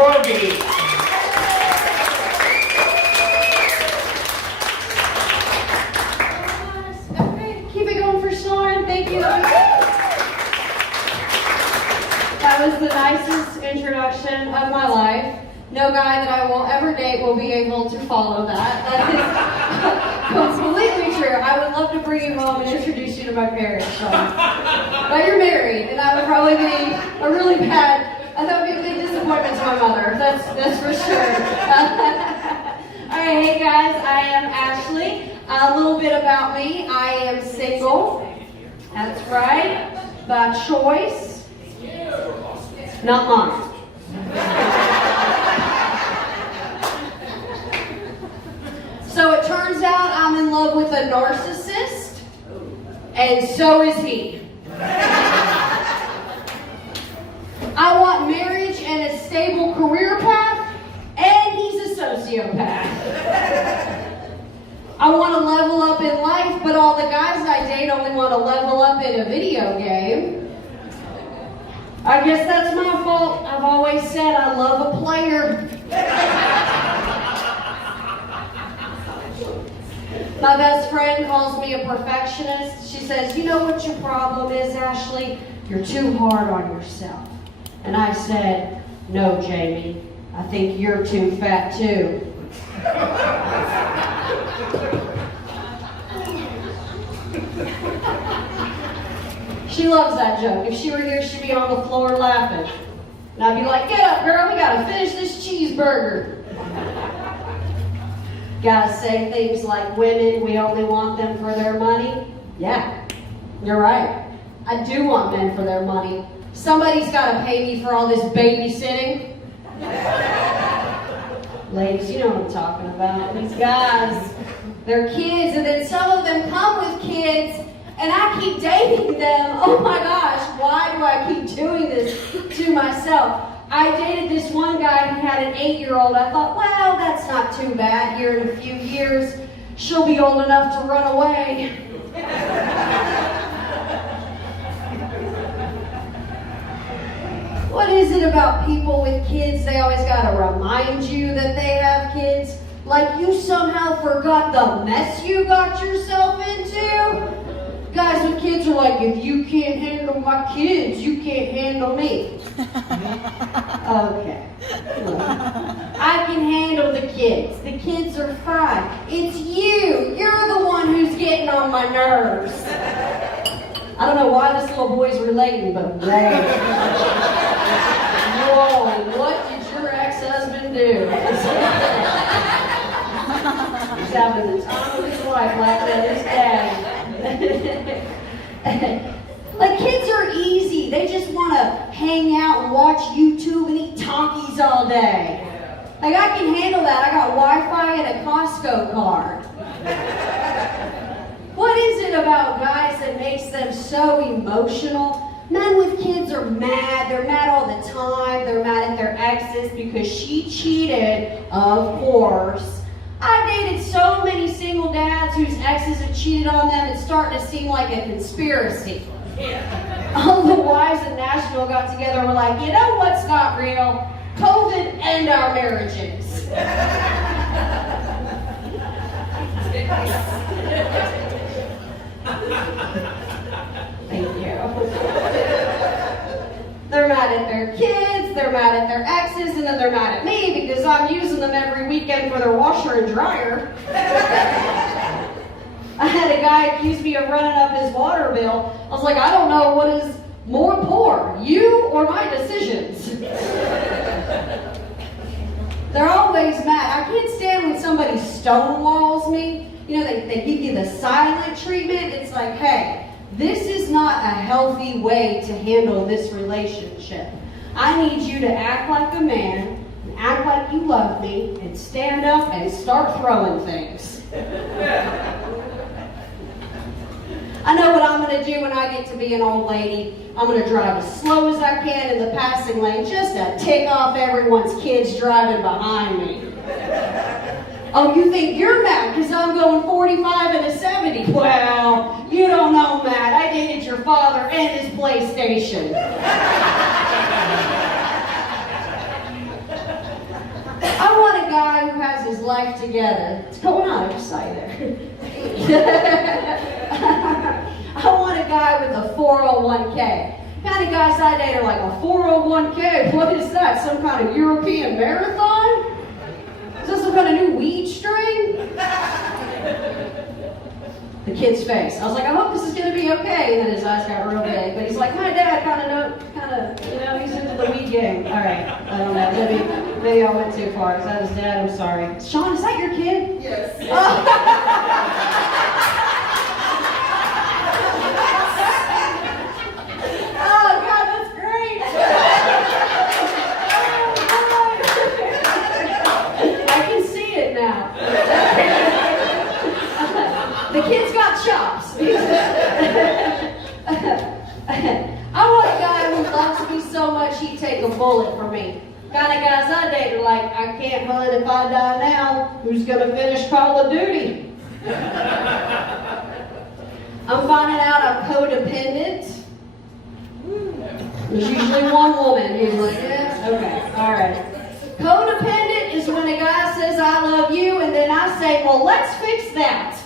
Corby. Okay, keep it going for Sean. Thank you. That was the nicest introduction of my life. No guy that I will ever date will be able to follow that. That is completely true. I would love to bring you home and introduce you to my parents, Sean. But you're married, and that would probably be a really bad, that would be a big disappointment to my mother. That's for sure. All right, hey guys, I am Ashley. A little bit about me. I am single. That's right. By choice. Not mine. So it turns out I'm in love with a narcissist, and so is he. I want marriage and a stable career path, and he's a sociopath. I want to level up in life, but all the guys I date only want to level up in a video game. I guess that's my fault. I've always said I love a player. My best friend calls me a perfectionist. She says, you know what your problem is, Ashley? You're too hard on yourself. And I said, no, Jamie. I think you're too fat, too. She loves that joke. If she were here, she'd be on the floor laughing. And I'd be like, get up, girl. We got to finish this cheeseburger. Gotta say things like women, we only want them for their money. Yeah, you're right. I do want men for their money. Somebody's gotta pay me for all this babysitting. Ladies, you know what I'm talking about. These guys, they're kids, and then some of them come with kids, and I keep dating them. Oh my gosh, why do I keep doing this to myself? I dated this one guy who had an 8-year-old. I thought, well, that's not too bad. Here in a few years, she'll be old enough to run away. What is it about people with kids? They always got to remind you that they have kids. Like you somehow forgot the mess you got yourself into. Guys with kids are like, if you can't handle my kids, you can't handle me. Okay. Look, I can handle the kids. The kids are fine. It's you. You're the one who's getting on my nerves. I don't know why this little boy's relating, but right. Whoa, what did your ex-husband do? He's having the time of his life laughing at his dad. Like kids are easy. They just want to hang out and watch YouTube and eat Takis all day. Like I can handle that. I got Wi-Fi and a Costco card. What is it about guys that makes them so emotional? Men with kids are mad. They're mad all the time. They're mad at their exes because she cheated, of course. I dated so many single dads whose exes have cheated on them, it's starting to seem like a conspiracy. All the wives in Nashville got together and were like, you know what's not real? COVID and our marriages. Thank you. They're mad at their kids, they're mad at their exes, and then they're mad at me because I'm using them every weekend for their washer and dryer. I had a guy accuse me of running up his water bill. I was like, I don't know what is more poor, you or my decisions. They're always mad. I can't stand when somebody stonewalls me. You know, they give you the silent treatment. It's like, hey, this is not a healthy way to handle this relationship. I need you to act like a man, and act like you love me, and stand up and start throwing things. I know what I'm going to do when I get to be an old lady. I'm going to drive as slow as I can in the passing lane just to tick off everyone's kids driving behind me. Oh, you think you're mad because I'm going 45 and a 70? Well, you don't know, Matt. I dated your father and his PlayStation. life together. What's going on? I just saw you there. I want a guy with a 401k. Kind of guys I date are like, a 401k? What is that? Some kind of European marathon? Is that some kind of new weed strain? The kid's face. I was like, I hope this is going to be okay. And then his eyes got real big. But he's like, my dad he's into the weed game. All right. I don't know. Maybe I went too far. Is that his dad? I'm sorry. Sean, is that your kid? Yes. Oh, God, that's great. I can see it now. The kid's got chops. I want a guy who loves me so much he'd take a bullet for me. Kind of guys I date are like, I can't hunt if I die now. Who's going to finish Call of Duty? I'm finding out I'm codependent. There's usually one woman who's like, yeah, okay, all right. Codependent is when a guy says, I love you, and then I say, well, let's fix that.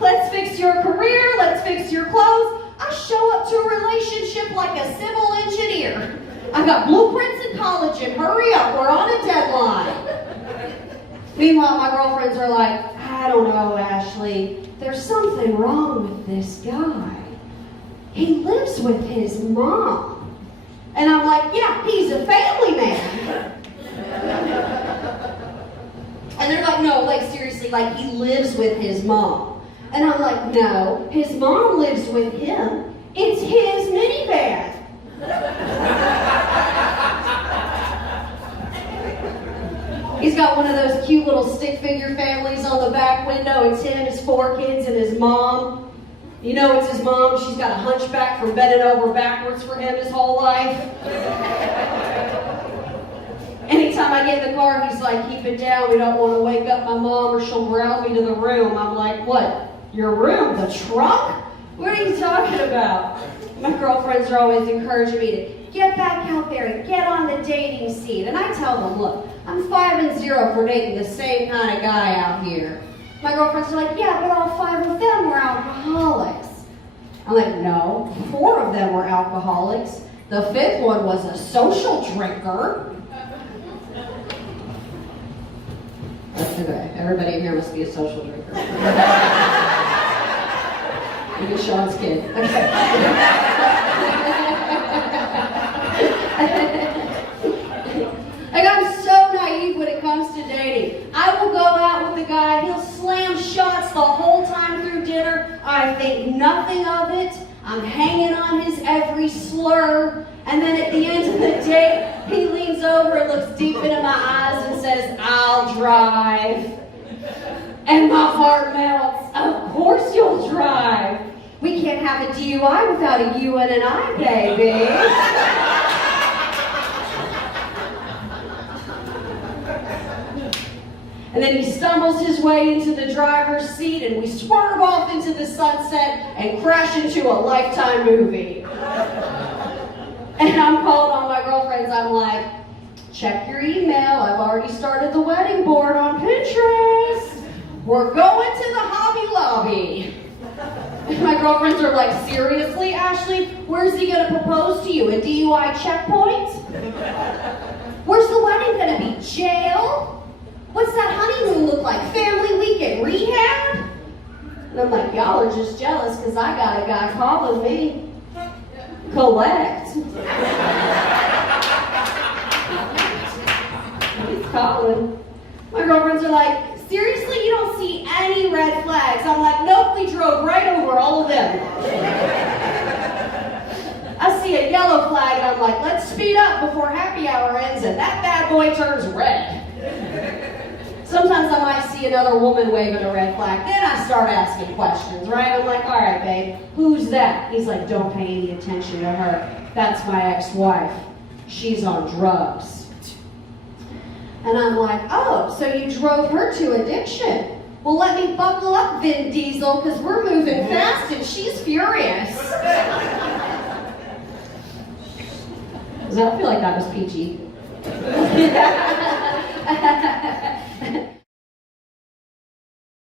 Let's fix your career, let's fix your clothes. I show up to a relationship like a civil engineer. I got blueprints and collagen, hurry up, we're on a deadline. Meanwhile, my girlfriends are like, I don't know, Ashley, there's something wrong with this guy. He lives with his mom. And I'm like, yeah, he's a family man. And they're like, no, like seriously, like he lives with his mom. And I'm like, no, his mom lives with him. It's his minivan. He's got one of those cute little stick figure families on the back window. It's him, his 4 kids, and his mom. You know it's his mom. She's got a hunchback from bending over backwards for him his whole life. Anytime I get in the car, he's like, keep it down. We don't want to wake up my mom or she'll ground me to the room. I'm like, what? Your room? The trunk? What are you talking about? My girlfriends are always encouraging me to get back out there and get on the dating scene. And I tell them, look, I'm 5 and 0 for dating the same kind of guy out here. My girlfriends are like, yeah, but all 5 of them were alcoholics. I'm like, no, 4 of them were alcoholics. The 5th one was a social drinker. That's okay. Everybody here must be a social drinker. Even Sean's kid. Okay. Like, I'm so naive when it comes to dating. I will go out with a guy, he'll slam shots the whole time through dinner. I think nothing of it. I'm hanging on his every slur. And then at the end of the day, he leans over and looks deep into my eyes and says, I'll drive. And my heart melts. Of course you'll drive. We can't have a DUI without a U and an I, baby. And then he stumbles his way into the driver's seat and we swerve off into the sunset and crash into a Lifetime movie. And I'm calling on my girlfriends. I'm like, check your email. I've already started the wedding board on Pinterest. We're going to the Hobby Lobby. And my girlfriends are like, seriously, Ashley? Where's he going to propose to you? A DUI checkpoint? Where's the wedding going to be? Jail? What's that honeymoon look like? Family weekend? Rehab? And I'm like, y'all are just jealous because I got a guy calling me. Collect. He's calling. My girlfriends are like, seriously, you don't see any red flags? I'm like, nope, we drove right over all of them. I see a yellow flag and I'm like, let's speed up before happy hour ends and that bad boy turns red. Sometimes I might see another woman waving a red flag. Then I start asking questions, right? I'm like, all right, babe, who's that? He's like, don't pay any attention to her. That's my ex-wife. She's on drugs. And I'm like, oh, so you drove her to addiction. Well, let me buckle up, Vin Diesel, because we're moving fast and she's furious. Does that feel like that was PG?